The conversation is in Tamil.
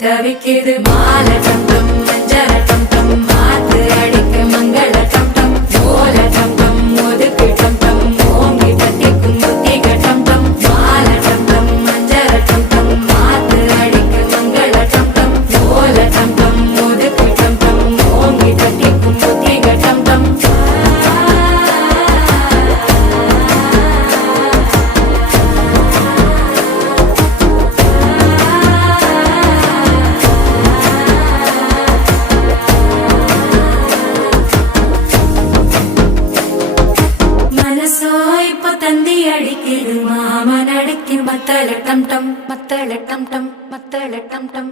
தவிக்குது மால டம் டம் மஞ்சள டம் டம் மாத்து அடிக்க மங்கள டம் டம் ஓல டம் டம் ஒதுக்கு டம் டம் ஓங்கி தட்டிக்கும் புத்திக டம் டம் மால டம் டம் மஞ்சள டம் டம் மாத்து அடிக்க மங்கள டம் டம் ஓல டம் டம் ஒதுக்கு டம் டம் ஓங்கி தட்டிக்கும் புத்திக டம் டம் தந்தி அடிக்குது மாமன் அடிக்கு மத்தள டம் டம் மத்தள டம் டம் மத்தள டம் டம்